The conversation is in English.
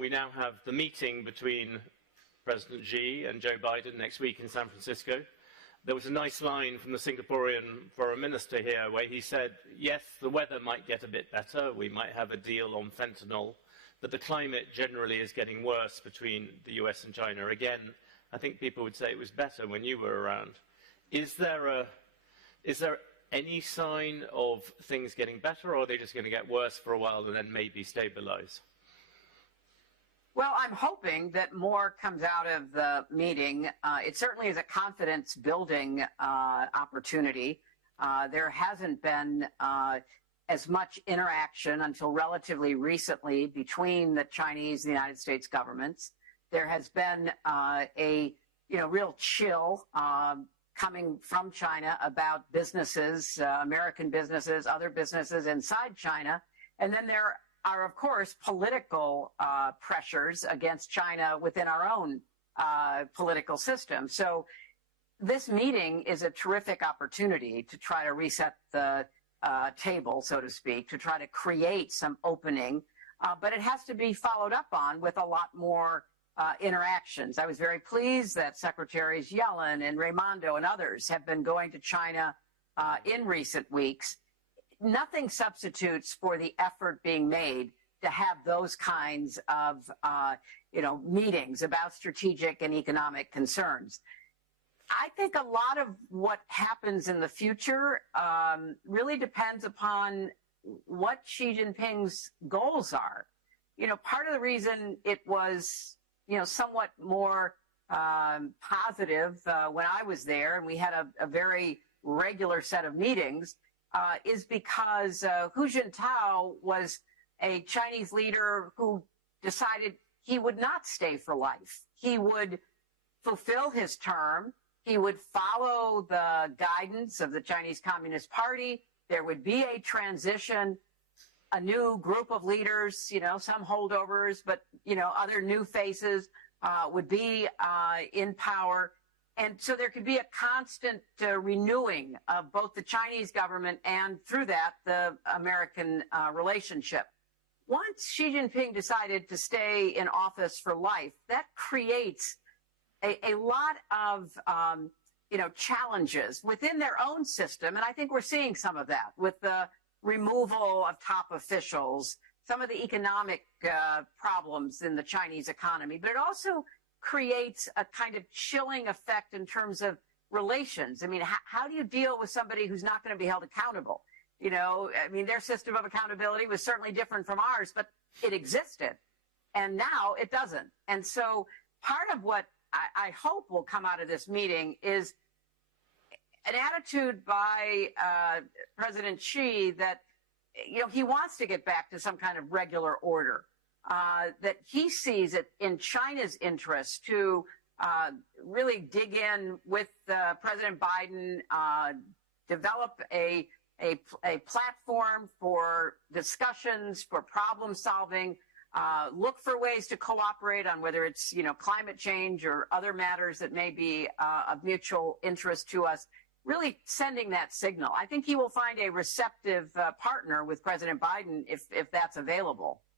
we now have the meeting between President Xi and Joe Biden next week in San Francisco. There was a nice line from the Singaporean foreign minister here where he said, yes, the weather might get a bit better, we might have a deal on fentanyl, but the climate generally is getting worse between the US and China. Again, I think people would say it was better when you were around. Is there any sign of things getting better, or are they just going to get worse for a while and then maybe stabilize? Well, I'm hoping that more comes out of the meeting. It certainly is a confidence-building opportunity. There hasn't been as much interaction until relatively recently between the Chinese and the United States governments. There has been a real chill coming from China about businesses, American businesses, other businesses inside China, and then there are, of course, political pressures against China within our own political system. So this meeting is a terrific opportunity to try to reset the table, so to speak, to try to create some opening, but it has to be followed up on with a lot more interactions. I was very pleased that Secretaries Yellen and Raimondo and others have been going to China in recent weeks. Nothing substitutes for the effort being made to have those kinds of, meetings about strategic and economic concerns. I think a lot of what happens in the future really depends upon what Xi Jinping's goals are. Part of the reason it was, somewhat more positive when I was there, and we had a very regular set of meetings, is because Hu Jintao was a Chinese leader who decided he would not stay for life. He would fulfill his term. He would follow the guidance of the Chinese Communist Party. There would be a transition, a new group of leaders, some holdovers, but, other new faces would be in power. And so there could be a constant renewing of both the Chinese government and, through that, the American relationship. Once Xi Jinping decided to stay in office for life, that creates a lot of, challenges within their own system. And I think we're seeing some of that with the removal of top officials, some of the economic problems in the Chinese economy, but it also creates a kind of chilling effect in terms of relations. I mean, how do you deal with somebody who's not going to be held accountable? Their system of accountability was certainly different from ours, but it existed. And now it doesn't. And so part of what I hope will come out of this meeting is an attitude by President Xi that, he wants to get back to some kind of regular order. That he sees it in China's interest to really dig in with President Biden, develop a platform for discussions, for problem solving, look for ways to cooperate on whether it's climate change or other matters that may be of mutual interest to us. Really sending that signal. I think he will find a receptive partner with President Biden if that's available.